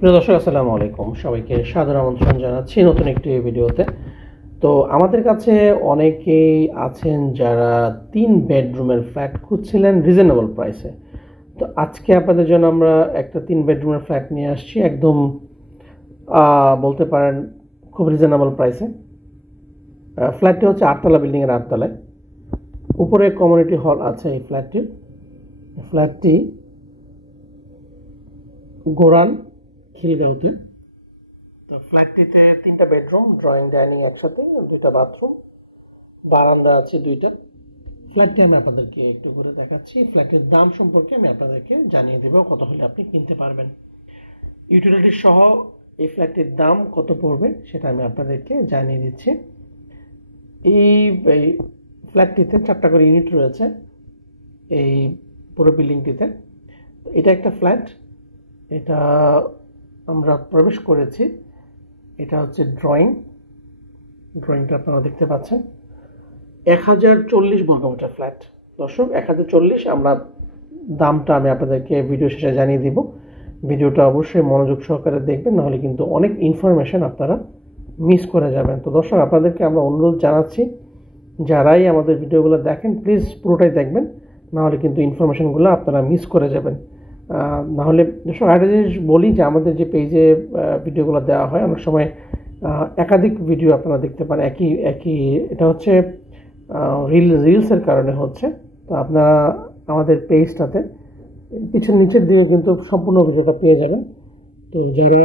প্রিয় দর্শক আসসালামু আলাইকুম, সবাইকে সাদর আমন্ত্রণ জানাচ্ছি নতুন একটি ভিডিওতে। তো আমাদের কাছে অনেকেই আছেন যারা 3 বেডরুমের ফ্ল্যাট খুঁজছিলেন রিজনেবল প্রাইসে। তো আজকে আপনাদের জন্য আমরা একটা 3 বেডরুমের ফ্ল্যাট নিয়ে আসছি একদম বলতে পারেন খুব রিজনেবল প্রাইসে। ফ্ল্যাটটি হচ্ছে 8তলা, বিল্ডিংয়ের 8তলায়। উপরে কমিউনিটি হল আছে এই ফ্ল্যাটটি গোরান খিলগাঁওতে। তো ফ্ল্যাটটিতে 3টা বেডরুম, ড্রয়িং, ডাইনিং একসাথে, 2টা বাথরুম, বারান্দা আছে 2টা। ফ্ল্যাটটি আমি আপনাদেরকে একটু ঘুরে দেখাচ্ছি। ফ্ল্যাটের দাম সম্পর্কে আমি আপনাদেরকে জানিয়ে দেব কত হলে আপনি কিনতে পারবেন। ইউটিলিটি সহ এই ফ্ল্যাটটির দাম কত পড়বে সেটা আমি আপনাদেরকে জানিয়ে দিচ্ছি। এই ফ্ল্যাটটিতে 4টা করে ইউনিট রয়েছে এই পুরো বিল্ডিংটিতে। এটা একটা ফ্ল্যাট, এটা আমরা প্রবেশ করেছি। এটা হচ্ছে ড্রয়িংটা আপনারা দেখতে পাচ্ছেন। 1040 বর্গমিটার ফ্ল্যাট। দর্শক 1040, আমরা দামটা আমি আপনাদেরকে ভিডিও শেষে জানিয়ে দিব। ভিডিওটা অবশ্যই মনোযোগ সহকারে দেখবেন, নাহলে কিন্তু অনেক ইনফরমেশন আপনারা মিস করে যাবেন। তো দর্শক আপনাদেরকে আমরা অনুরোধ জানাচ্ছি, যারাই আমাদের ভিডিওগুলো দেখেন প্লিজ পুরোটাই দেখবেন, নাহলে কিন্তু ইনফরমেশনগুলো আপনারা মিস করে যাবেন। নাহলে দর্শক আরেকটা জিনিস বলি যে আমাদের যে পেজে ভিডিওগুলো দেওয়া হয় অনেক সময় একাধিক ভিডিও আপনারা দেখতে পান একই এটা হচ্ছে রিলসের কারণে হচ্ছে। তো আপনারা আমাদের পেজটাতে নিচের দিকে কিন্তু সম্পূর্ণ ভিডিওটা পেয়ে যাবেন। তো যারা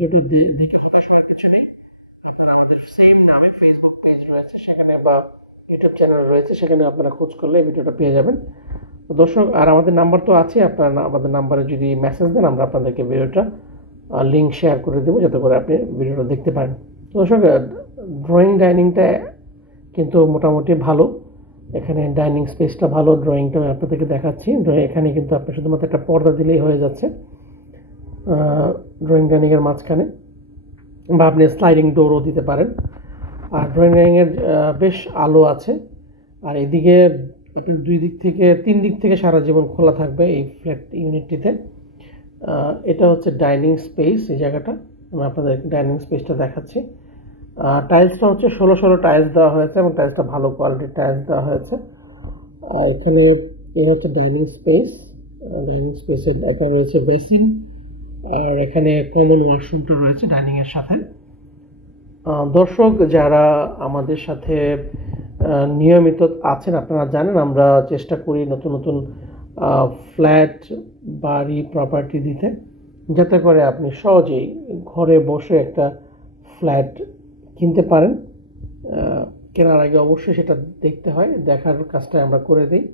ভিডিওটি দেখে হতাশ হওয়ার কিছু নেই, আপনারা আমাদের সেম নামে ফেসবুক পেজ রয়েছে সেখানে, বা ইউটিউব চ্যানেল রয়েছে সেখানে আপনারা খোঁজ করলে এই ভিডিওটা পেয়ে যাবেন। তো দর্শক, আর আমাদের নাম্বার তো আছে, আপনারা আমাদের নাম্বারে যদি মেসেজ দেন আমরা আপনাদেরকে ভিডিওটা লিঙ্ক শেয়ার করে দেবো, যাতে করে আপনি ভিডিওটা দেখতে পারেন। তো দর্শক, ড্রয়িং ডাইনিংটা কিন্তু মোটামুটি ভালো, এখানে ডাইনিং স্পেসটা ভালো। ড্রয়িংটা আমি আপনাদেরকে দেখাচ্ছি। এখানে কিন্তু আপনি শুধুমাত্র একটা পর্দা দিলেই হয়ে যাচ্ছে ড্রয়িং ডাইনিংয়ের মাঝখানে, বা আপনি স্লাইডিং ডোরও দিতে পারেন। আর ড্রয়িং ডাইনিংয়ের বেশ আলো আছে, আর এদিকে আপনি 3 দিক থেকে সারা জীবন খোলা থাকবে এই ফ্ল্যাট ইউনিটটিতে। এটা হচ্ছে ডাইনিং স্পেস। এই জায়গাটা আমি আপনাদের ডাইনিং স্পেসটা দেখাচ্ছি। টাইলসটা হচ্ছে 16 টাইলস দেওয়া হয়েছে, এবং টাইলসটা ভালো কোয়ালিটির টাইলস দেওয়া হয়েছে। এখানে এই হচ্ছে ডাইনিং স্পেসের একটা রয়েছে বেসিন, আর এখানে কমন ওয়াশরুমটা রয়েছে ডাইনিংয়ের সাথে। দর্শক যারা আমাদের সাথে নিয়মিত আছেন আপনারা জানেন আমরা চেষ্টা করি নতুন নতুন ফ্ল্যাট, বাড়ি, প্রপার্টি দিতে, যাতে করে আপনি সহজেই ঘরে বসে একটা ফ্ল্যাট কিনতে পারেন। কেনার আগে অবশ্যই সেটা দেখতে হয়, দেখার কাজটা আমরা করে দিই।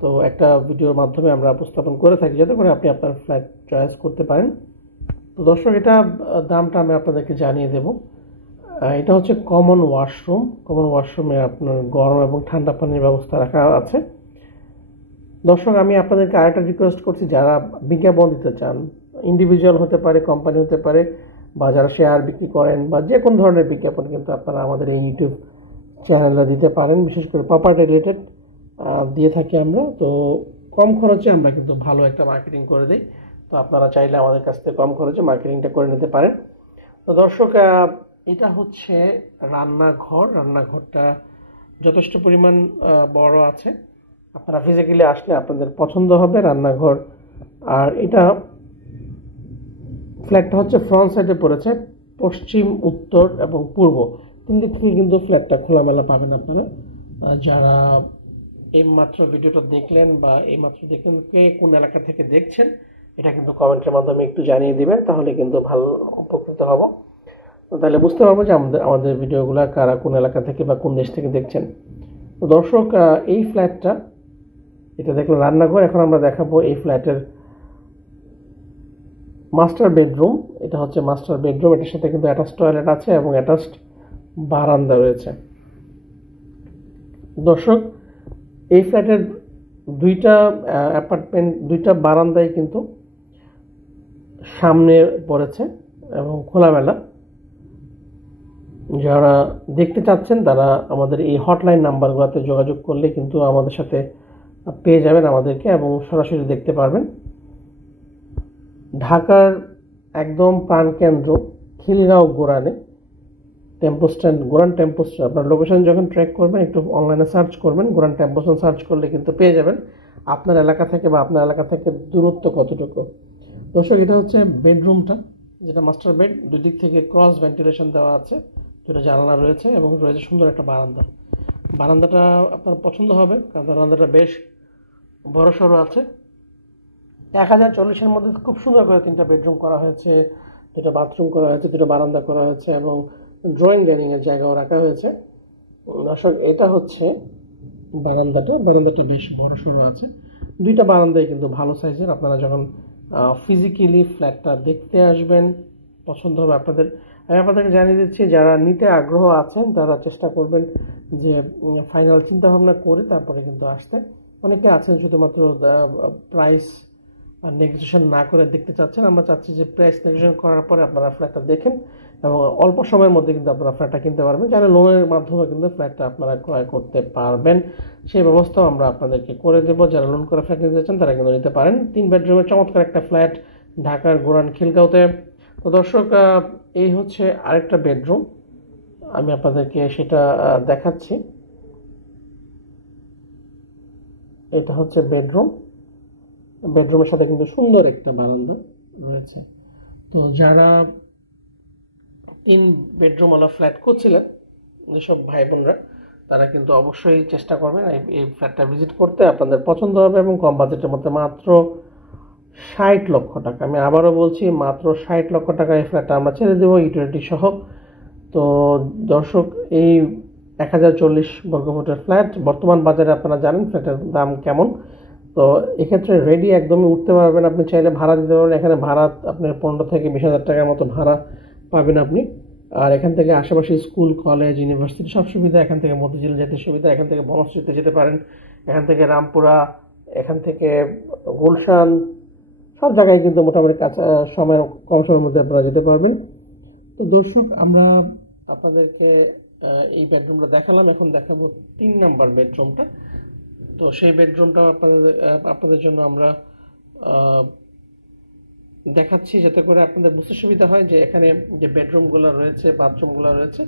তো একটা ভিডিওর মাধ্যমে আমরা উপস্থাপন করে থাকি, যাতে করে আপনি আপনার ফ্ল্যাট চয়েস করতে পারেন। তো দর্শক, এটা দামটা আমি আপনাদেরকে জানিয়ে দেব। এটা হচ্ছে কমন ওয়াশরুমে আপনার গরম এবং ঠান্ডা পানির ব্যবস্থা রাখা আছে। দর্শক, আমি আপনাদেরকে আরেকটা রিকোয়েস্ট করছি, যারা বিজ্ঞাপন দিতে চান, ইন্ডিভিজুয়াল হতে পারে, কোম্পানি হতে পারে, বা যারা শেয়ার বিক্রি করেন, বা যে কোনো ধরনের বিজ্ঞাপন কিন্তু আপনারা আমাদের এই ইউটিউব চ্যানেলে দিতে পারেন। বিশেষ করে প্রপার্টি রিলেটেড দিয়ে থাকি আমরা। তো কম খরচে আমরা কিন্তু ভালো একটা মার্কেটিং করে দিই। তো আপনারা চাইলে আমাদের কাছ থেকে কম খরচে মার্কেটিংটা করে নিতে পারেন। তো দর্শক, এটা হচ্ছে রান্নাঘরটা যথেষ্ট পরিমাণ বড় আছে। আপনারা ফিজিক্যালি আসলে আপনাদের পছন্দ হবে রান্নাঘর। আর এটা ফ্ল্যাটটা হচ্ছে ফ্রন্ট সাইডে পড়েছে, পশ্চিম, উত্তর এবং পূর্ব 3 দিক থেকে কিন্তু ফ্ল্যাটটা খোলামেলা পাবেন আপনারা। যারা এইমাত্র ভিডিওটা দেখলেন বা এইমাত্র দেখলেন, কে কোন এলাকা থেকে দেখছেন এটা কিন্তু কমেন্টের মাধ্যমে একটু জানিয়ে দিবেন, তাহলে কিন্তু ভালো উপকৃত হব। তাহলে বুঝতে পারবো যে আমাদের ভিডিওগুলো কারা কোন এলাকা থেকে বা কোন দেশ থেকে দেখছেন। তো দর্শক, এই ফ্ল্যাটটা, এটা দেখলাম রান্নাঘর, এখন আমরা দেখাবো এই ফ্ল্যাটের মাস্টার বেডরুম। এটা হচ্ছে মাস্টার বেডরুম, এটার সাথে কিন্তু অ্যাটাচ টয়লেট আছে এবং অ্যাটাচড বারান্দা রয়েছে। দর্শক, এই ফ্ল্যাটের 2টা বারান্দায় কিন্তু সামনে পড়েছে এবং খোলামেলা। যারা দেখতে চাচ্ছেন তারা আমাদের এই হটলাইন নাম্বারগুলোতে যোগাযোগ করলে কিন্তু আমাদের সাথে পেয়ে যাবেন আমাদেরকে, এবং সরাসরি দেখতে পারবেন। ঢাকার একদম প্রাণকেন্দ্র Khilgaon গোরানে tempo stand, গোরান tempo stand. আপনার লোকেশন যখন ট্র্যাক করবেন একটু অনলাইনে সার্চ করবেন, গোরান টেম্পো স্ট্যান্ড সার্চ করলে কিন্তু পেয়ে যাবেন আপনার এলাকা থেকে বা আপনার এলাকা থেকে দূরত্ব কতটুকু। দর্শক, এটা হচ্ছে বেডরুমটা, যেটা মাস্টার বেড। দুই দিক থেকে ক্রস ভেন্টিলেশন দেওয়া আছে, দুটো জানলা রয়েছে এবং রয়েছে সুন্দর একটা বারান্দা। বারান্দাটা আপনার পছন্দ হবে কারণ বারান্দাটা বেশ বড় সড়ো আছে। 1040-এর মধ্যে খুব সুন্দর করে 3টা বেডরুম করা হয়েছে, 2টা বাথরুম করা হয়েছে, 2টা বারান্দা করা হয়েছে এবং ড্রয়িং ডাইনিংয়ের জায়গাও রাখা হয়েছে। দর্শক, এটা হচ্ছে বারান্দাটা বেশ বড় সড়ো আছে। 2টা বারান্দাই কিন্তু ভালো সাইজের। আপনারা যখন ফিজিক্যালি ফ্ল্যাটটা দেখতে আসবেন পছন্দ হবে আপনাদের। আমি আপনাদেরকে জানিয়ে দিচ্ছি, যারা নিতে আগ্রহ আছেন তারা চেষ্টা করবেন যে ফাইনাল চিন্তা ভাবনা করে তারপরে কিন্তু আসতে। অনেকে আছেন শুধুমাত্র প্রাইস নেগোসিয়েশন না করে দেখতে চাচ্ছেন। আমরা চাচ্ছি যে প্রাইস নেগোসিয়েশন করার পরে আপনারা ফ্ল্যাটটা দেখেন এবং অল্প সময়ের মধ্যে কিন্তু আপনারা ফ্ল্যাটটা কিনতে পারবেন। যারা লোনের মাধ্যমে কিন্তু ফ্ল্যাটটা আপনারা ক্রয় করতে পারবেন, সেই ব্যবস্থাও আমরা আপনাদেরকে করে দেবো। যারা লোন করে ফ্ল্যাট নিতে চাচ্ছেন তারা কিন্তু নিতে পারেন। 3 বেডরুমের চমৎকার একটা ফ্ল্যাট ঢাকার গোরান খিলগাঁওতে। তো দর্শক, এই হচ্ছে আরেকটা বেডরুম, আমি আপনাদেরকে সেটা দেখাচ্ছি। এটা হচ্ছে বেডরুমের সাথে কিন্তু সুন্দর একটা বারান্দা রয়েছে। তো যারা 3 বেডরুমওয়ালা ফ্ল্যাট করছিলেন, যেসব ভাই বোনরা, তারা কিন্তু অবশ্যই চেষ্টা করবেন এই ফ্ল্যাটটা ভিজিট করতে। আপনাদের পছন্দ হবে এবং কম বাজেটের মধ্যে মাত্র 60 লক্ষ টাকা, আমি আবারও বলছি মাত্র 60 লক্ষ টাকা এই ফ্ল্যাটটা আমরা ছেড়ে দেবো ইউটিলিটি সহ। তো দর্শক, এই 1040 বর্গফুটের ফ্ল্যাট বর্তমান বাজারে আপনারা জানেন ফ্ল্যাটের দাম কেমন। তো এক্ষেত্রে রেডি একদমই উঠতে পারবেন। আপনি চাইলে ভাড়া দিতে পারবেন। এখানে ভাড়া আপনার 15 থেকে 20,000 টাকার মতো ভাড়া পাবেন আপনি। আর এখান থেকে আশেপাশে স্কুল, কলেজ, ইউনিভার্সিটি সব সুবিধা। এখান থেকে মতিঝিল যেতে সুবিধা, এখান থেকে বনশ্রীতে যেতে পারেন, এখান থেকে রামপুরা, এখান থেকে গুলশান, সব জায়গায় কিন্তু মোটামুটি কম সময়ের মধ্যে আপনারা যেতে পারবেন। তো দর্শক, আমরা আপনাদেরকে এই বেডরুমটা দেখালাম, এখন দেখাবো 3 নাম্বার বেডরুমটা। তো সেই বেডরুমটা আপনাদের জন্য আমরা দেখাচ্ছি, যাতে করে আপনাদের বুঝতে সুবিধা হয় যে এখানে যে বেডরুমগুলো রয়েছে, বাথরুমগুলো রয়েছে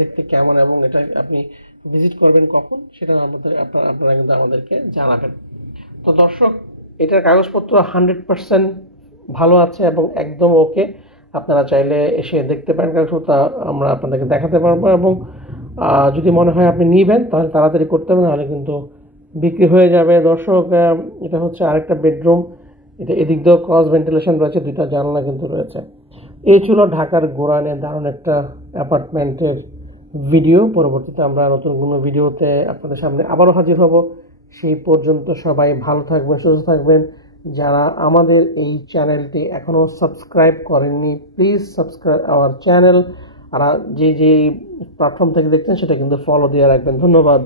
দেখতে কেমন এবং এটা আপনি ভিজিট করবেন কখন, সেটা আপনারা কিন্তু আমাদেরকে জানাবেন। তো দর্শক, এটার কাগজপত্র 100% ভালো আছে এবং একদম ওকে। আপনারা চাইলে এসে দেখতে পারেন, কাগজপত্র আমরা আপনাদেরকে দেখাতে পারবো এবং যদি মনে হয় আপনি নিবেন তাহলে তাড়াতাড়ি করতে হবে, নাহলে কিন্তু বিক্রি হয়ে যাবে। দর্শক, এটা হচ্ছে আরেকটা বেডরুম। এটা এদিক দিয়েও ক্রস ভেন্টিলেশন রয়েছে, 2টা জানলা কিন্তু রয়েছে। এই ছিল ঢাকার গোরানে দারুণ একটা অ্যাপার্টমেন্টের ভিডিও। পরবর্তীতে আমরা নতুন কোনো ভিডিওতে আপনাদের সামনে আবারও হাজির হব। সেই পর্যন্ত সবাই ভালো থাকবেন, সুস্থ থাকবেন। যারা আমাদের এই চ্যানেলটি এখনও সাবস্ক্রাইব করেননি, প্লিজ সাবস্ক্রাইব আওয়ার চ্যানেল। আর যে প্ল্যাটফর্ম থেকে দেখছেন সেটা কিন্তু ফলো দিয়ে রাখবেন। ধন্যবাদ।